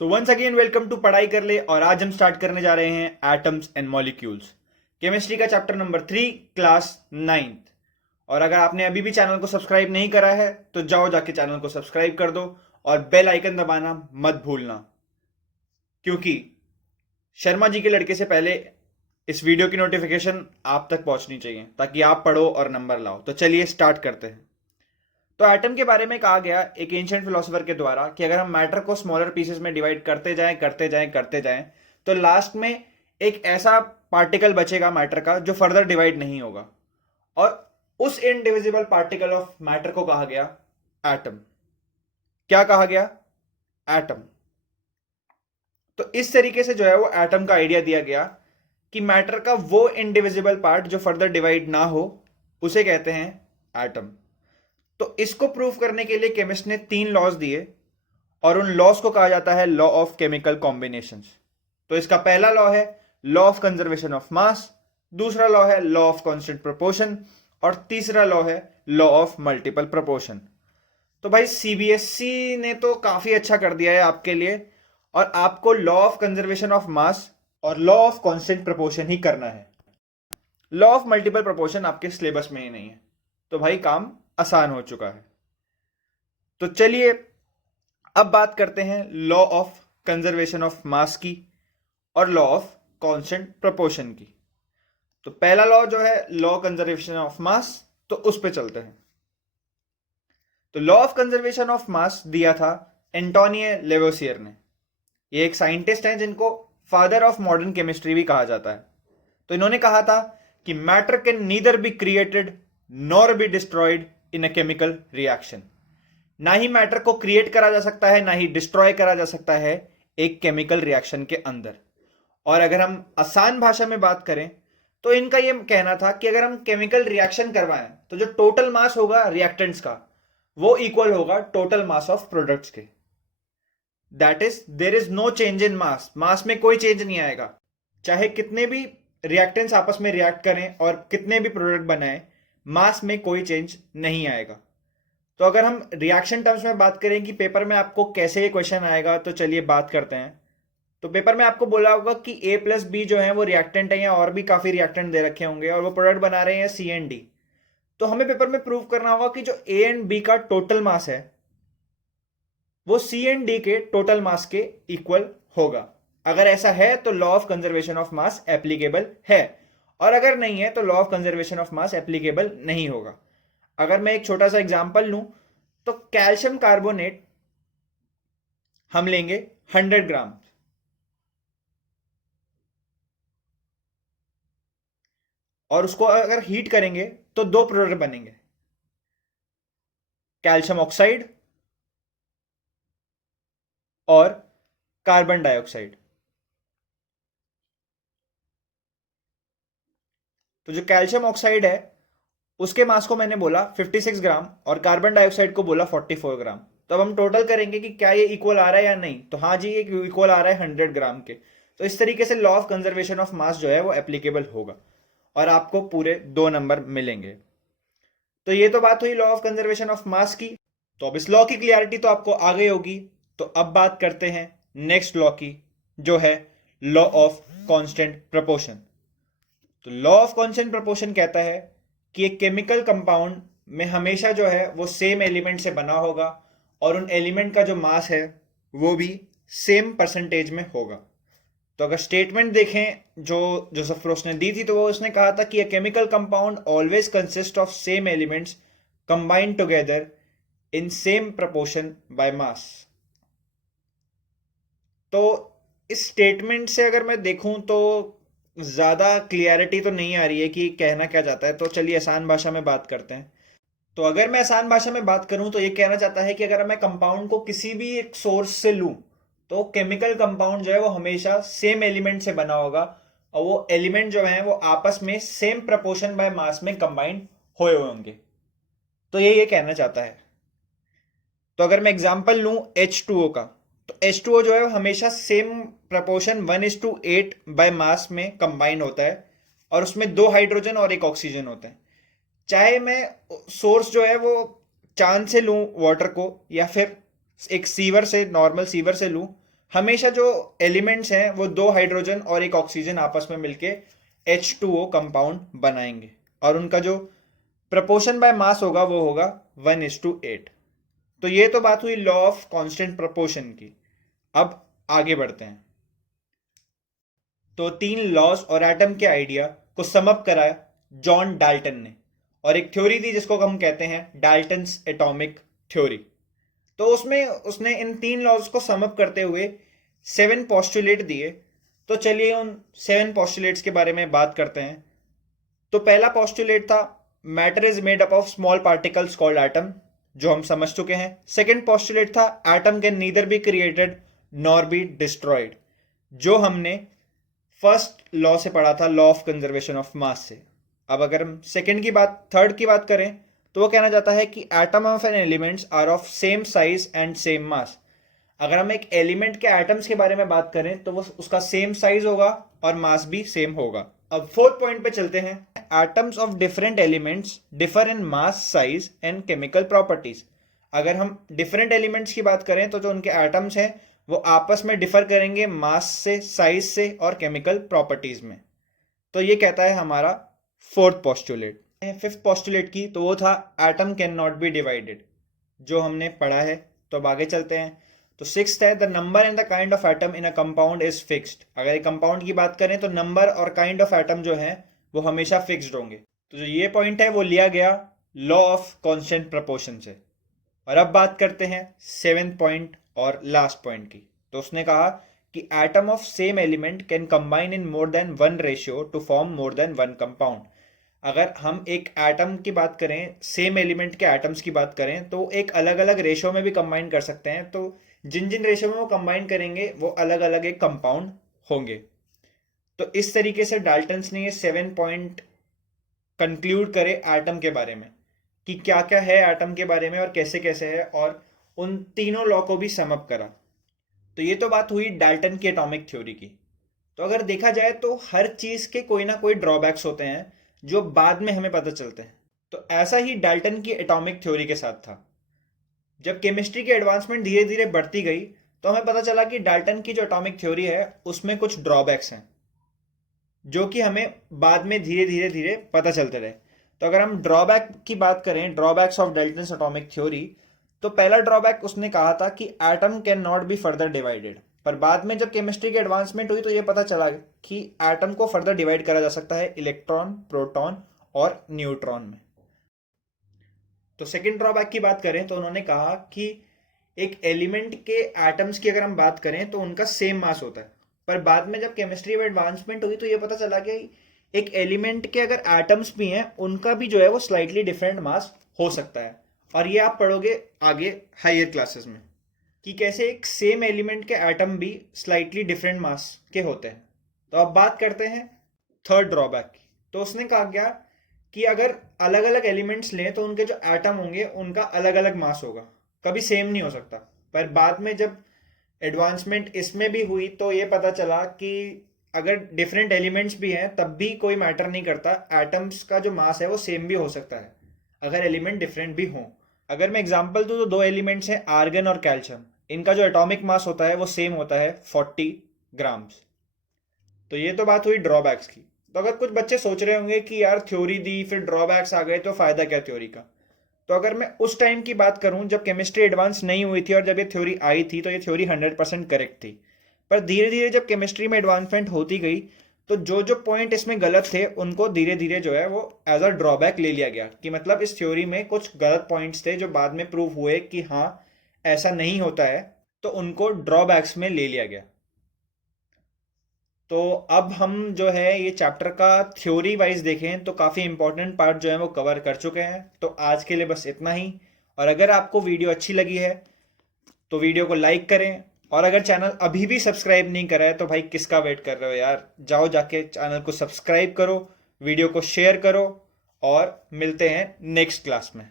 So once again welcome to पढ़ाई कर ले। और आज हम स्टार्ट करने जा रहे हैं एटम्स एंड मॉलिक्यूल्स, केमिस्ट्री का चैप्टर नंबर 3, क्लास 9th। और अगर आपने अभी भी चैनल को सब्सक्राइब नहीं करा है तो जाओ जाके चैनल को सब्सक्राइब कर दो और बेल आइकन दबाना मत भूलना, क्योंकि शर्मा जी के लड़के से पहले इस वीडियो की नोटिफिकेशन आप तक पहुंचनी चाहिए ताकि आप पढ़ो और नंबर लाओ। तो चलिए स्टार्ट करते हैं। तो एटम के बारे में कहा गया एक एंशिएंट फिलोसोफर के द्वारा कि अगर हम मैटर को स्मॉलर पीसेस में डिवाइड करते जाएं तो लास्ट में एक ऐसा पार्टिकल बचेगा मैटर का जो फर्दर डिवाइड नहीं होगा, और उस इनडिविजिबल पार्टिकल ऑफ मैटर को कहा गया एटम। क्या कहा गया? एटम। तो इस तरीके से जो है वो एटम का आइडिया दिया गया कि मैटर का वो इनडिविजिबल पार्ट जो फर्दर डिवाइड ना हो उसे कहते हैं एटम। तो इसको प्रूव करने के लिए केमिस्ट ने 3 लॉज दिए और उन लॉज को कहा जाता है लॉ ऑफ केमिकल कॉम्बिनेशंस। तो इसका पहला लॉ है law of conservation of mass, दूसरा लॉ है लॉ ऑफ कांस्टेंट प्रोपोर्शन और तीसरा लॉ है लॉ ऑफ मल्टीपल प्रोपोर्शन। तो भाई सीबीएसई ने तो काफी अच्छा कर दिया है आपके लिए, और आपको law of conservation of mass और लॉ ऑफ कांस्टेंट प्रोपोर्शन ही करना है। लॉ ऑफ मल्टीपल प्रोपोर्शन आपके सिलेबस में ही नहीं है, तो भाई काम आसान हो चुका है। तो चलिए अब बात करते हैं law of conservation of mass की और लॉ ऑफ कांस्टेंट प्रोपोर्शन की। तो पहला लॉ जो है लॉ कंजर्वेशन ऑफ मास, तो उस पे चलते हैं। तो law of conservation of mass दिया था एंटोनियो लेवोसियर ने। ये एक साइंटिस्ट हैं जिनको फादर ऑफ मॉडर्न केमिस्ट्री भी कहा जाता है। तो इन्होंने कहा था कि matter can neither be created nor be destroyed in a chemical reaction. ना ही मैटर को क्रिएट करा जा सकता है ना ही डिस्ट्रॉय करा जा सकता है एक केमिकल रिएक्शन के अंदर। और अगर हम आसान भाषा में बात करें तो इनका यह कहना था कि अगर हम केमिकल रिएक्शन करवाएं तो जो टोटल मास होगा रिएक्टेंट्स का वो इक्वल होगा टोटल मास ऑफ प्रोडक्ट्स के। That is there is no change in mass. Mass में कोई चेंज नहीं आएगा, चाहे कितने भी रिएक्टेंट्स आपस में रिएक्ट करें और कितने भी प्रोडक्ट बनाएं, मास में कोई चेंज नहीं आएगा। तो अगर हम रिएक्शन टर्म्स में बात करें कि पेपर में आपको कैसे ये क्वेश्चन आएगा, तो चलिए बात करते हैं। तो पेपर में आपको बोला होगा कि A प्लस बी जो है वो रिएक्टेंट है, या और भी काफी रिएक्टेंट दे रखे होंगे और वो प्रोडक्ट बना रहे हैं सी एंड डी। तो हमें पेपर में प्रूव करना होगा कि जो A एंड B का टोटल मास है वो सी एंड डी के टोटल मास के इक्वल होगा। अगर ऐसा है तो law of conservation of mass applicable है, और अगर नहीं है तो law of conservation of mass applicable नहीं होगा। अगर मैं एक छोटा सा एग्जांपल लूं तो कैल्शियम कार्बोनेट हम लेंगे 100 ग्राम, और उसको अगर हीट करेंगे तो 2 प्रोडक्ट बनेंगे, कैल्शियम ऑक्साइड और कार्बन डाइऑक्साइड। तो जो कैल्शियम ऑक्साइड है उसके मास को मैंने बोला 56 ग्राम और कार्बन डाइऑक्साइड को बोला 44 ग्राम। तो अब हम टोटल करेंगे कि क्या ये इक्वल आ रहा है या नहीं। तो हाँ जी, ये इक्वल आ रहा है 100 ग्राम के। तो इस तरीके से law of conservation of mass जो है वो एप्लीकेबल होगा और आपको पूरे 2 नंबर मिलेंगे। तो ये तो बात हुई law of conservation of mass की। तो अब इस लॉ की क्लियरिटी तो आपको आ गई होगी। तो अब बात करते हैं नेक्स्ट लॉ की, जो है लॉ ऑफ कांस्टेंट प्रोपोर्शन। तो लॉ ऑफ कांस्टेंट प्रोपोर्शन कहता है कि एक केमिकल कंपाउंड में हमेशा जो है वो सेम एलिमेंट से बना होगा और उन एलिमेंट का जो मास है वो भी सेम परसेंटेज में होगा। तो अगर स्टेटमेंट देखें जो जोसेफ फ्रोस्ट ने दी थी, तो वो उसने कहा था कि a chemical compound always consist of same elements combined together in same proportion by mass. तो इस स्टेटमेंट से अगर मैं देखूं तो ज्यादा क्लियरिटी तो नहीं आ रही है कि कहना क्या चाहता है। तो चलिए आसान भाषा में बात करते हैं। तो अगर मैं आसान भाषा में बात करूं तो ये कहना चाहता है कि अगर मैं कंपाउंड को किसी भी एक सोर्स से लूं तो केमिकल कंपाउंड जो है वो हमेशा सेम एलिमेंट से बना होगा, और वो एलिमेंट जो है वो आपस में सेम प्रपोर्शन बाय मास में कंबाइंड हुए होंगे। तो ये कहना चाहता है। तो अगर मैं एग्जांपल लूं H2O का, तो H2O जो है वो हमेशा सेम प्रपोर्शन 1:8 बाय मास में कंबाइन होता है, और उसमें 2 हाइड्रोजन और 1 ऑक्सीजन होते हैं। चाहे मैं सोर्स जो है वो चांद से लूं वाटर को, या फिर एक सीवर से, नॉर्मल सीवर से लूं, हमेशा जो एलिमेंट्स हैं वो 2 हाइड्रोजन और 1 ऑक्सीजन आपस में मिलके H2O कंपाउंड बनाएंगे और उनका जो प्रपोर्शन बाय मास होगा वो होगा 1:8। तो ये तो बात हुई लॉ ऑफ कांस्टेंट प्रपोर्शन की। अब आगे बढ़ते हैं। तो 3 लॉज और एटम के आइडिया को समअप कराया जॉन डाल्टन ने और एक थ्योरी दी जिसको हम कहते हैं डाल्टन्स एटॉमिक थ्योरी। तो उसमें उसने इन 3 लॉज को समअप करते हुए 7 पोस्टुलेट दिए। तो चलिए उन 7 पोस्टुलेट्स के बारे में बात करते हैं। तो पहला पोस्टुलेट था matter is made up of small particles called atom, जो हम समझ चुके हैं। सेकेंड पोस्टुलेट था atom can neither be created nor be destroyed, जो हमने फर्स्ट लॉ से पढ़ा था, law of conservation of mass से। अब अगर हम थर्ड की बात करें तो वो कहना चाहता है कि atom of an elements are of same size and same mass. अगर हम एक एलिमेंट के एटम्स के बारे में बात करें तो वो उसका सेम साइज होगा और मास भी सेम होगा। अब फोर्थ पॉइंट पे चलते हैं। Atoms of different elements differ in mass, size and chemical properties. अगर हम डिफरेंट एलिमेंट्स की बात करें तो जो उनके एटम्स हैं वो आपस में डिफर करेंगे मास से, साइज से और केमिकल प्रॉपर्टीज में। तो ये कहता है हमारा फोर्थ पोस्टुलेट। फिफ्थ पोस्टुलेट की तो वो था atom can not be divided, जो हमने पढ़ा है। तो अब आगे चलते हैं। तो सिक्स्थ है the number and the kind of atom in a compound is fixed. अगर एक कंपाउंड की बात करें तो नंबर और काइंड ऑफ एटम जो है वो हमेशा फिक्स्ड होंगे। तो जो ये पॉइंट है वो लिया गया लॉ ऑफ कांस्टेंट प्रपोर्शन से। और अब बात करते हैं 7th पॉइंट और लास्ट पॉइंट की। तो उसने कहा कि atom of same element can combine in more than 1 ratio two form more than 1 compound. अगर हम एक एटम की बात करें, सेम एलिमेंट के एटम्स की बात करें, तो एक अलग अलग रेशियो में भी कंबाइन कर सकते हैं। तो जिन जिन रेशियो में वो कंबाइन करेंगे वो अलग अलग एक कंपाउंड होंगे। तो इस तरीके से डाल्टन्स ने ये 7 पॉइंट कंक्लूड करे एटम के बारे में कि क्या क्या है एटम के बारे में और कैसे कैसे है, और उन तीनों लॉ को भी समअप करा। तो ये तो बात हुई डाल्टन की एटॉमिक थ्योरी की। तो अगर देखा जाए तो हर चीज के कोई ना कोई ड्रॉबैक्स होते हैं जो बाद में हमें पता चलते हैं। तो ऐसा ही डाल्टन की एटॉमिक थ्योरी के साथ था। जब केमिस्ट्री की एडवांसमेंट धीरे धीरे बढ़ती गई तो हमें पता चला कि डाल्टन की जो एटॉमिक थ्योरी है उसमें कुछ ड्रॉबैक्स हैं जो कि हमें बाद में धीरे धीरे धीरे पता चलते रहे। तो अगर हम ड्रॉबैक की बात करें, drawbacks of Dalton's atomic theory, तो पहला ड्रॉबैक उसने कहा था कि atom can not be further divided. पर बाद में जब केमिस्ट्री की एडवांसमेंट हुई तो ये पता चला कि एटम को फर्दर डिवाइड करा जा सकता है इलेक्ट्रॉन, प्रोटॉन और न्यूट्रॉन में। तो सेकेंड ड्रॉबैक की बात करें तो उन्होंने कहा कि एक एलिमेंट के एटम्स की अगर हम बात करें तो उनका सेम मास होता है। पर बाद में जब केमिस्ट्री में एडवांसमेंट हुई तो ये पता चला कि एक एलिमेंट के अगर एटम्स भी हैं उनका भी जो है वो स्लाइटली डिफरेंट मास हो सकता है। और ये आप पढ़ोगे आगे हायर क्लासेस में कि कैसे एक सेम एलिमेंट के एटम भी स्लाइटली डिफरेंट मास के होते हैं। तो अब बात करते हैं थर्ड ड्रॉबैक की। तो उसने कहा गया कि अगर अलग अलग एलिमेंट्स लें तो उनके जो एटम होंगे उनका अलग अलग मास होगा, कभी सेम नहीं हो सकता। पर बाद में जब एडवांसमेंट इसमें भी हुई तो ये पता चला कि अगर डिफरेंट एलिमेंट्स भी हैं तब भी कोई मैटर नहीं करता, एटम्स का जो मास है वो सेम भी हो सकता है अगर एलिमेंट डिफरेंट भी हों। अगर मैं एग्जांपल दूं तो 2 एलिमेंट्स हैं आर्गन और कैल्शियम, इनका जो एटॉमिक मास होता है वो सेम होता है 40 ग्राम्स। तो ये तो बात हुई ड्रॉबैक्स की। तो अगर कुछ बच्चे सोच रहे होंगे कि यार थ्योरी दी फिर ड्रॉबैक्स आ गए तो फायदा क्या थ्योरी का। तो अगर मैं उस टाइम की बात करूं जब केमिस्ट्री एडवांस नहीं हुई थी और जब ये थ्योरी आई थी तो ये थ्योरी 100% करेक्ट थी। पर धीरे धीरे जब केमिस्ट्री में एडवांसमेंट होती गई तो जो जो पॉइंट इसमें गलत थे उनको धीरे धीरे जो है वो एज अ ड्रॉबैक ले लिया गया कि मतलब इस थ्योरी में कुछ गलत पॉइंट्स थे जो बाद में प्रूव हुए कि हाँ ऐसा नहीं होता है, तो उनको ड्रॉबैक्स में ले लिया गया। तो अब हम जो है ये चैप्टर का थ्योरी वाइज देखें तो काफ़ी इंपॉर्टेंट पार्ट जो है वो कवर कर चुके हैं। तो आज के लिए बस इतना ही। और अगर आपको वीडियो अच्छी लगी है तो वीडियो को लाइक करें, और अगर चैनल अभी भी सब्सक्राइब नहीं करा है तो भाई किसका वेट कर रहे हो यार, जाओ जाके चैनल को सब्सक्राइब करो, वीडियो को शेयर करो, और मिलते हैं नेक्स्ट क्लास में।